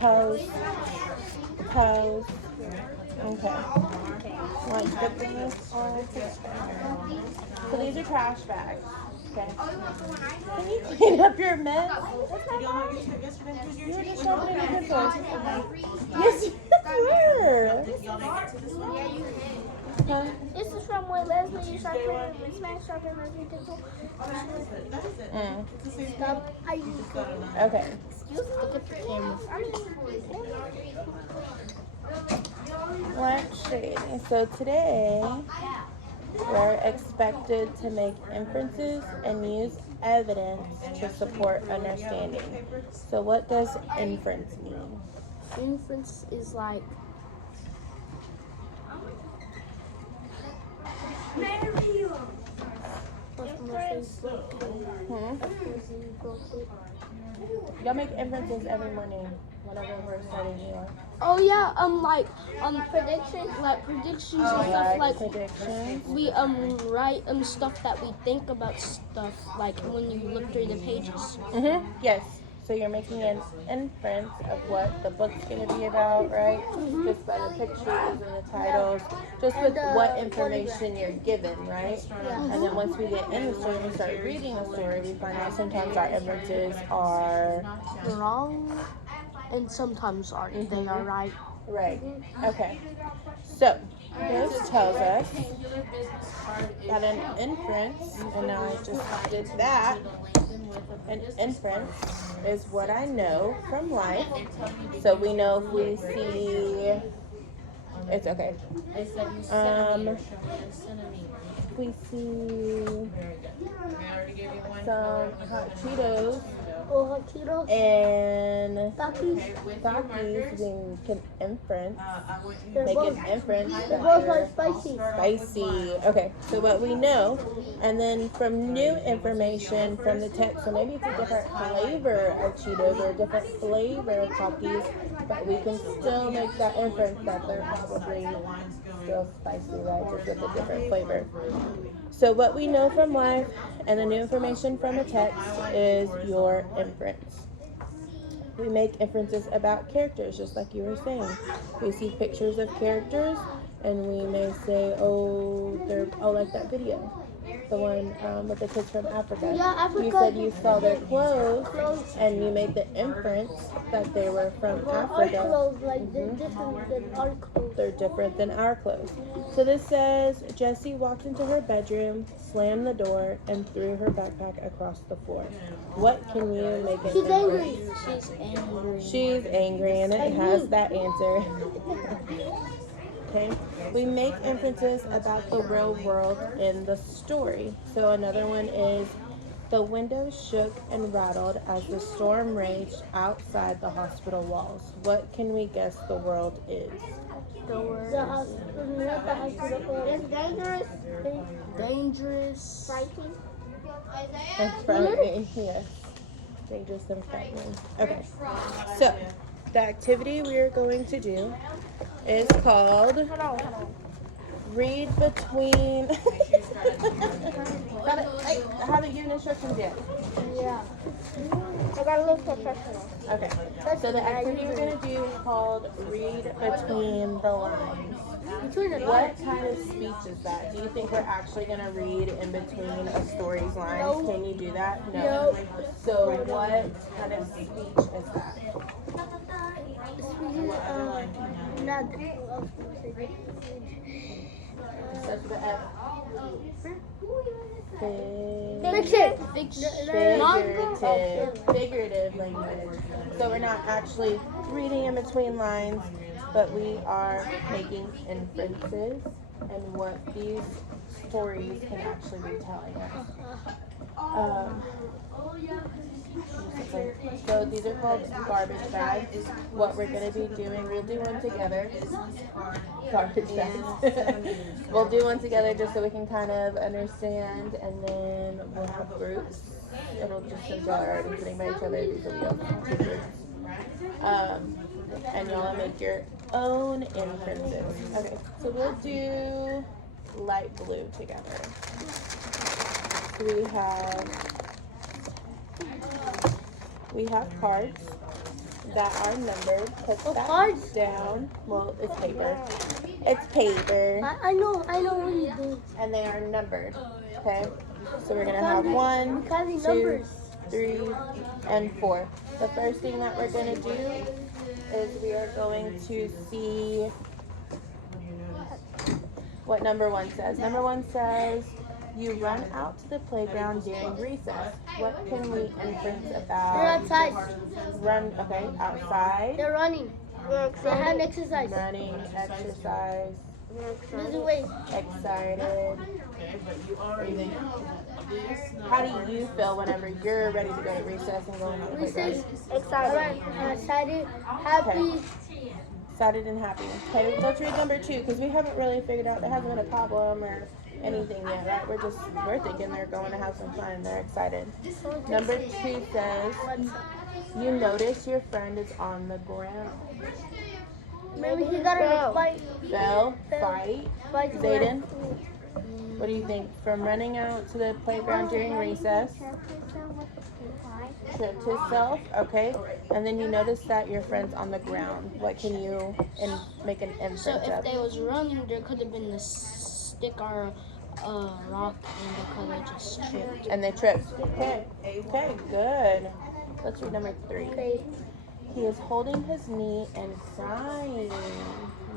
Pose. Pose. Okay. Let's put this all together. So these are trash bags. Okay. Can you clean up your mess? You were just sharpening a pencil. Yes, you were. Huh? This is from when Leslie sharpened and Smack sharpened Leslie pencil. Stop. Okay. Excuse me. Look at the camera. Let's see. So today we're expected to make inferences and use evidence to support understanding. So what does inference mean? Inference is like Y'all make inferences every morning whenever we're starting ER. oh yeah, predictions and stuff like predictions. we write stuff that we think about stuff like when you look through the pages. Yes. So you're making an inference of what the book's going to be about, right? Just by the pictures and the titles, just with what information you're given, right? And then once we get in the story and start reading the story, we find out sometimes our inferences are Wrong, and sometimes they are right. right. Okay. So this tells us that an inference, and now I just did that. An inference is what I know from life. So we know if we see, it's okay. If we see some hot Cheetos and Takis, we can inference, make an inference that they're spicy. Okay, so what we know, and then from new information from the text, so maybe it's a different flavor of Cheetos or a different flavor of Takis, but we can still make that inference that they're probably still spicy, right, just with a different flavor. So what we know from life and the new information from the text is your inference. We make inferences about characters, just like you were saying. We see pictures of characters, and we may say, oh, they're like that video, the one with the kids from Africa. Yeah, Africa. You said you saw their clothes, and you made the inference that they were from Africa. Our clothes, like they're different than our clothes. They're different than our clothes. So this says, Jessie walked into her bedroom, slammed the door, and threw her backpack across the floor. What can you make it? She's angry. She's angry. She's angry, and it has that answer. Okay. We make inferences about the real world in the story. So another one is, the windows shook and rattled as the storm raged outside the hospital walls. What can we guess the world is? The word. The hospital. It's dangerous. Dangerous. Frightening. And frightening, yes. Dangerous and frightening. Okay. So, the activity we are going to do is called Read Between. I haven't given instructions yet. Yeah. I gotta look professional. Okay. So the activity we're going to do is called Read Between the Lines. What kind of speech is that? Do you think we're actually going to read in between a story's lines? No. Can you do that? No. So what kind of speech is that? Starts with the F. Figurative language. So we're not actually reading in between lines, but we are making inferences and what these stories can actually be telling us. So these are called garbage bags. What we're going to be doing, we'll do one together. Garbage bags. We'll do one together just so we can kind of understand, and then we'll have groups. It'll just, since y'all are already sitting by each other, these will be all two groups. And y'all make your own inferences. Okay, so we'll do light blue together. So we have we have cards that are numbered. Put that cards? down. Well, it's paper. It's paper. I know what you do. And they are numbered. Okay? So we're going to have 1, 2, 3, and 4. The first thing that we're going to do is we are going to see what number 1 says. Number 1 says, you run out to the playground during recess. What can we inference about? They're outside. Outside. They're running. They have exercise. Running, exercise. Losing weight. Excited. How do you feel whenever you're ready to go to recess and go on the playground? Recess. Excited. Excited. Happy. Okay. Excited and happy. Okay, let's read number 2 because we haven't really figured out, there hasn't been a problem or anything yet, right? We're thinking they're going to have some fun. They're excited. Number 2 says, you notice your friend is on the ground. Maybe he got in a fight. Fell, fight. Zayden, what do you think? From running out to the playground during recess, trip to self, okay, and then you notice that your friend's on the ground. What can you make an inference So if of? they was running, there could have been a stick or a rock, and they could have just tripped. And they tripped. Okay, good. Let's read number 3. He is holding his knee and crying.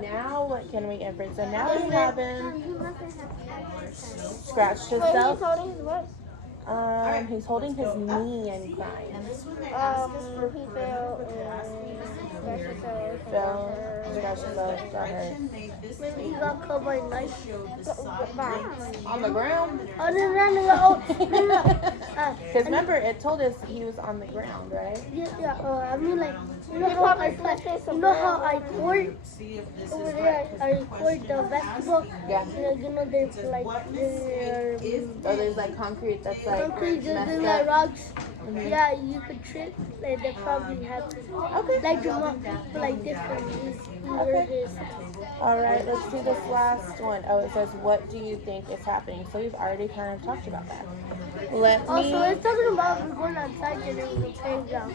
Now what can we inference? So now we have him scratched himself. He's holding his knee and crying. He Fell, scratched himself, got hurt. Maybe he got cut by a knife. On the ground? Oh, no. Because remember, it told us he was on the ground, right? Yeah. I mean, like, you know how I court over there? I court the basketball. Yeah. You know, there's like There's like concrete that's like concrete, there's messed like up. rocks. Yeah, you could trip. Like they probably have to. Okay. Like your mom, like different. Okay. All right, let's do this last one. Oh, it says, what do you think is happening? So we've already kind of talked about that. Also, it's talking about we're going outside and it was a playground.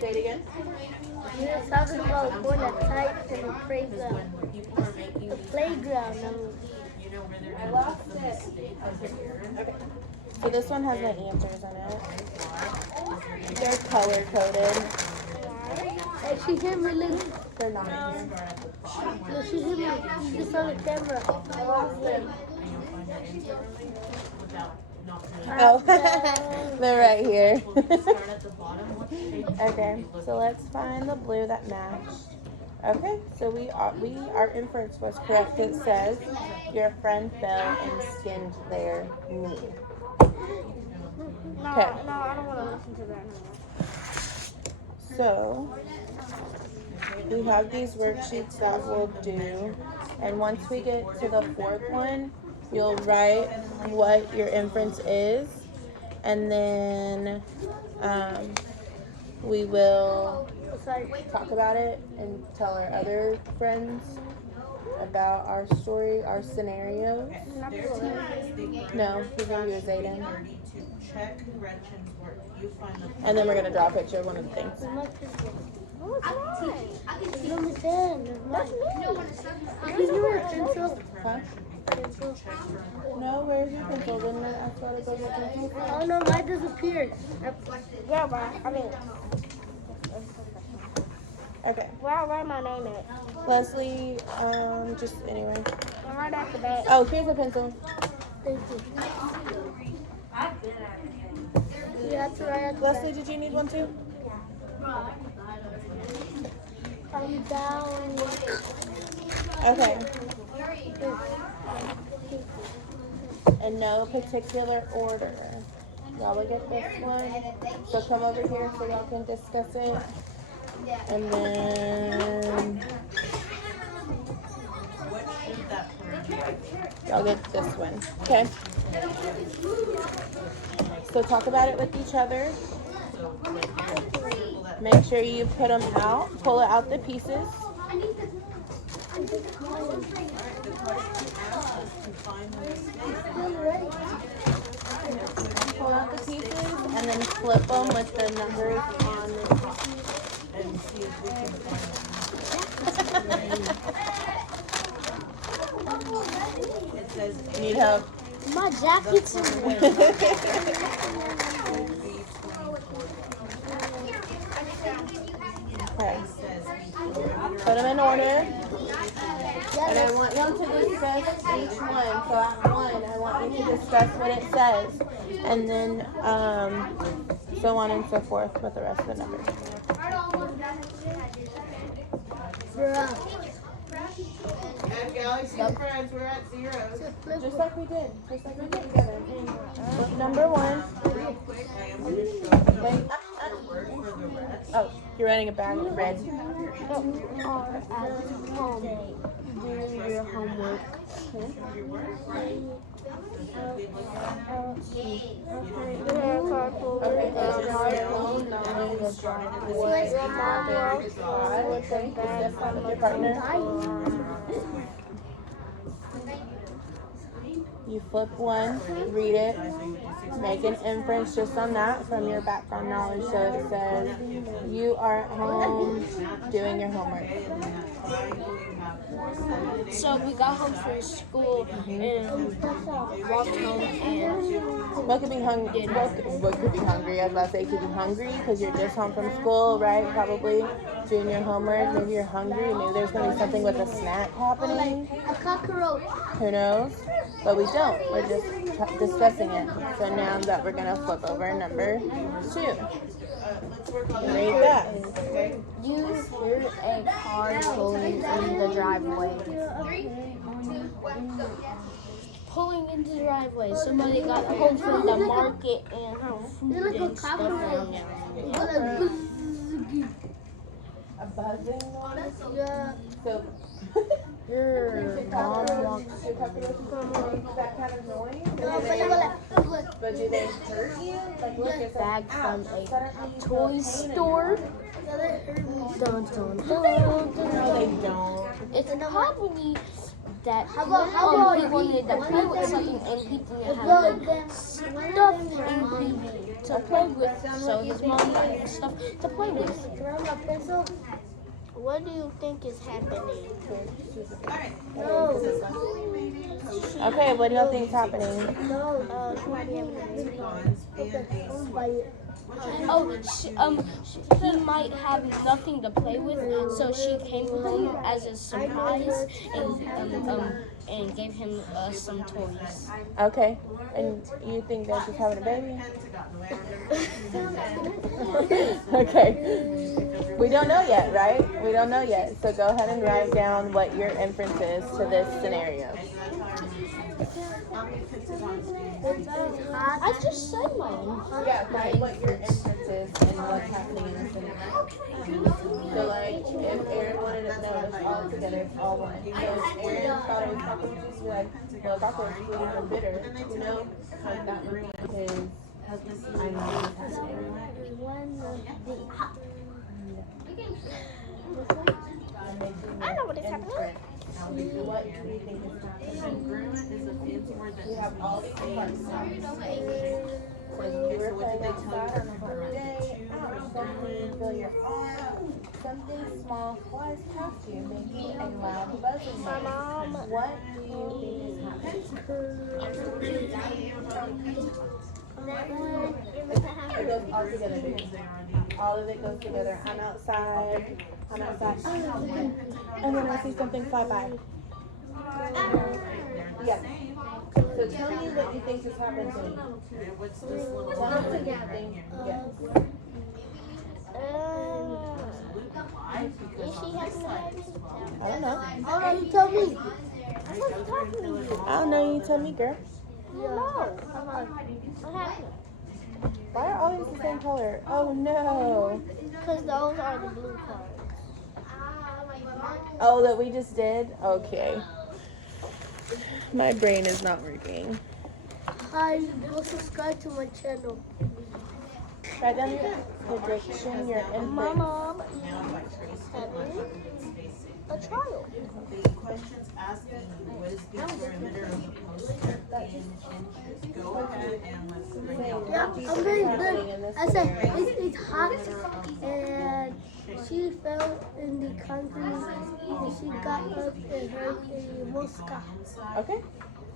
Say it again. It's talking about going outside and a playground. A playground. I lost it. Okay. So this one has the answers in it. They're color coded. Hey, she hit me, look. They're not here. No, she hit me. You just saw the camera. I lost it. Oh, they're right here. Okay, so let's find the blue that matched. Okay, so our inference was correct. It says your friend fell and skinned their knee. Okay. No, I don't want to listen to that anymore. So we have these worksheets that we'll do, and once we get to the 4th one, you'll write what your inference is, and then we will talk about it and tell our other friends about our story, our scenarios. No, he's going to do a Zayden. And then we're going to draw a picture of one of the things. Number 10. That's me. Huh? No, where's your pencil? Didn't I ask about it? Go get pencil? Oh no, mine disappeared. Yeah, but I mean, Okay. where I write my name at? Leslie, just anyway. I'm right at the back. Oh, here's a pencil. Thank you. You have to write at the Leslie, did you need one too? I'm down. Okay. In no particular order. Y'all will get this one. So come over here so y'all can discuss it. And then y'all get this one. Okay. So talk about it with each other. Make sure you put them out. Pull out the pieces. Pull out the pieces and then flip them with the numbers on the top. Need help? My jacket's in Okay. Put them in order. And I want y'all to discuss each one. So at 1, I want you to discuss what it says. And then so on and so forth with the rest of the numbers. At Galaxy Friends, we're at 0. Just like we did. Just like we did together. Number 1. Wait. Oh, you're writing a bag of red. Do your homework. You flip 1, read it, make an inference just on that from your background knowledge. So it says, you are at home doing your homework. So we got home from school and walked home and What could be hungry? What could be hungry? I was about to say, could be hungry because you're just home from school, right? Probably doing your homework. Maybe you're hungry. Maybe there's gonna be something with a snack happening. a cockroach. Who knows? But we don't. We're just discussing it. So now that we're gonna flip over number 2. Read that. You hear a car pulling in the driveway. Pulling into the driveway. Somebody got home from the market and her food and stuff down there. A buzzing noise. Yeah. So Your mom walks. that kind of noise. But do they hurt you? Like look at Bag from a suddenly toy store. Dun, dun, dun, No, dun. they don't. It's probably that he wanted to play with something and he didn't have the stuff to play with. So his mom got him stuff to play with. What do you think is happening? Okay, what do y'all think is happening? He might have nothing to play with, so she came home as a surprise and gave him some toys. Okay, and you think they're just having a baby? Okay. We don't know yet, right? We don't know yet. So go ahead and write down what your inference is to this scenario. I just said mine. Yeah, what your inference is and what's happening in the scenario. So like, if Aaron wanted to know it's all together, it's all one. So if Aaron thought it was cockroaches, be like, well, cockroach is really bitter, you know? Like that would be his, I know what's happening. I know what is happening. What do you think is happening? We have all these parts now. So you were playing outside on a hot day. Something feel your arm. Something small flies past you, making a loud buzzing noise. What do you think is happening? It goes all together, baby. All of it goes together. I'm outside. I'm outside. And then I see something fly by. Yeah. So tell me what you think just happened to me. Tell me what you think. Yes. Is she having a baby? I don't know. Oh, you tell me. I don't know. You tell me, girl. No. What happened? Why are all these the same color? Oh no. Because those are the blue cards. Oh, that we just did? Okay. My brain is not working. Hi, go subscribe to my channel. Write down your prediction, your My input. mom is having a child. The questions asking what is the perimeter of the poster in inches. Go ahead and let's bring out. Yeah, I'm very good. I said it's hot and she fell in the concrete and she got up and hurt a mosca. Okay.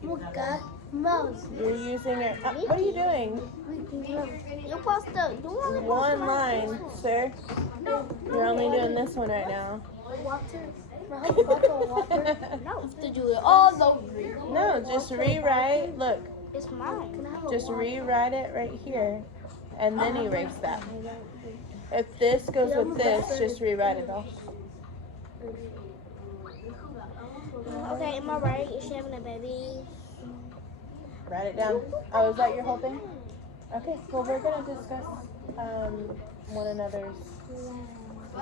Mosca. Mouse. You're using your. What are you doing? You're supposed to do only One line, sir. You're only doing this one right now. Water. I have a bottle of water. No, to do it all over. No, just rewrite. Look, It's mine. Can I have a just water? rewrite it right here, and then erase that. If this goes with this, just rewrite it all. Okay, am I right? Is she having a baby? Write it down. Oh, is that your whole thing? Okay. Well, we're gonna discuss one another's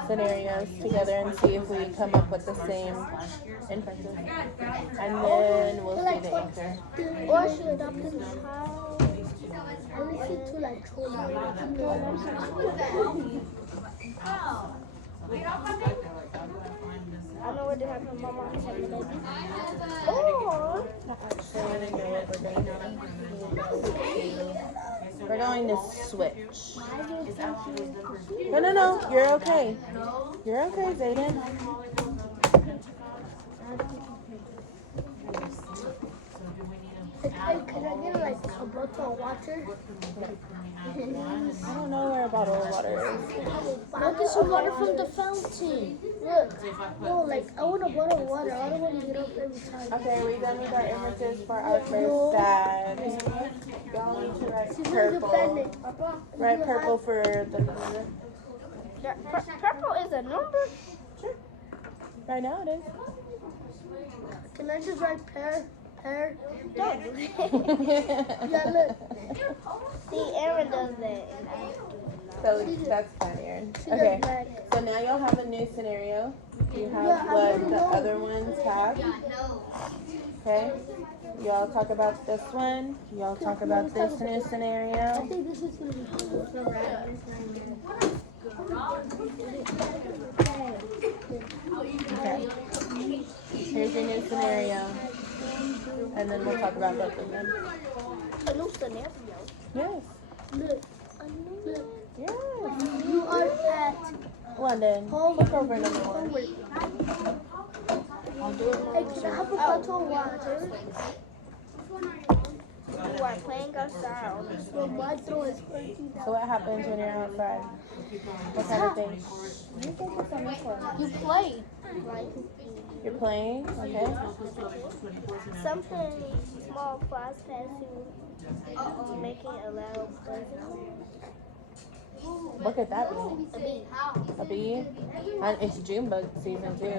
scenarios together and see if we come up with the same inferences, and then we'll see the answer. Or she adopted a child? I listen to like I know what to happen. My mom is having a baby. Or We're going to switch. No. You're okay. You're okay, Zayden. Hey, can I get like a bottle of water? I don't know where a bottle of water is. look at some water from the fountain. Look. No, like I want a bottle of water. I don't want to get up every time. Okay, are we done with our inferences for our first dad? Y'all need to write purple. Write purple for the number. Purple is a number? Right now it is. Can I just write pear? Pear? Don't do that. Yeah, look. See, Aaron does that. So that's fine, Aaron. She Okay. does that. So now y'all have a new scenario. You have Yeah, I what wanna the know. other ones have. Okay. Y'all talk about this one. Y'all talk about this new I scenario. think this is going to be Okay. Here's your new scenario. And then we'll talk about both of them. A new scenario. Yes. Look. Look. Yes. You are at London. home. Look over number one. Homework. Hey, can I have a bottle of water? You are playing outside. So my throat is working So what happens when you're outside? What kind of thing? You focus on this one. You play. You're playing? Okay. Something small flies past you, making a loud buzzing. What could that be? A bee. A bee? And it's June bug season too.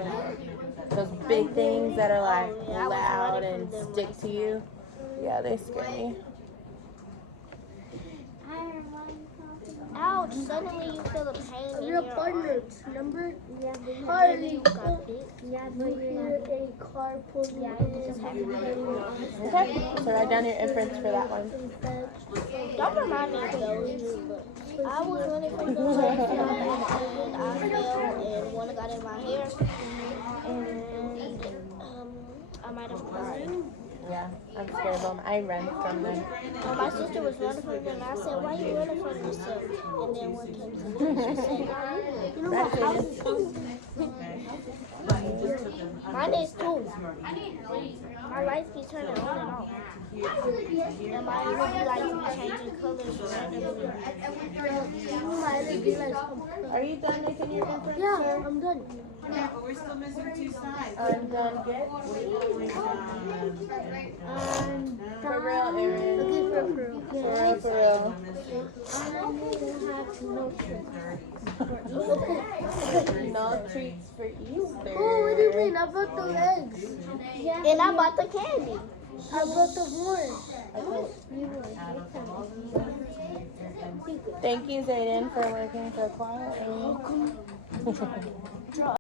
Those big things that are like loud and stick to you. Yeah, they scare me. Ouch, suddenly you feel a pain in You're your a partner, arm. remember? Maybe Harley, you got bit. you hear a car pulling in. Okay, so write down your inference for that one. Don't remind me of those. I was running from the house and I fell and one got in my hair and I might have cried. Yeah, I'm scared of them. I run from them. Well, my sister was running from them and I said, why are you running from yourself? And then one came to me and she said, you know my house is mine is too. My lights be turning on and off. And my LED lights be changing colors randomly. Are you done making your inference? Yeah, I'm done. Yeah, but we're still missing two sides. I'm done. Get for real, Aaron. Okay, For real. No treats for Easter. Oh, what do you mean? I brought the eggs. And I bought the candy. I brought the horn. Thank you, Zayden, for working so quietly.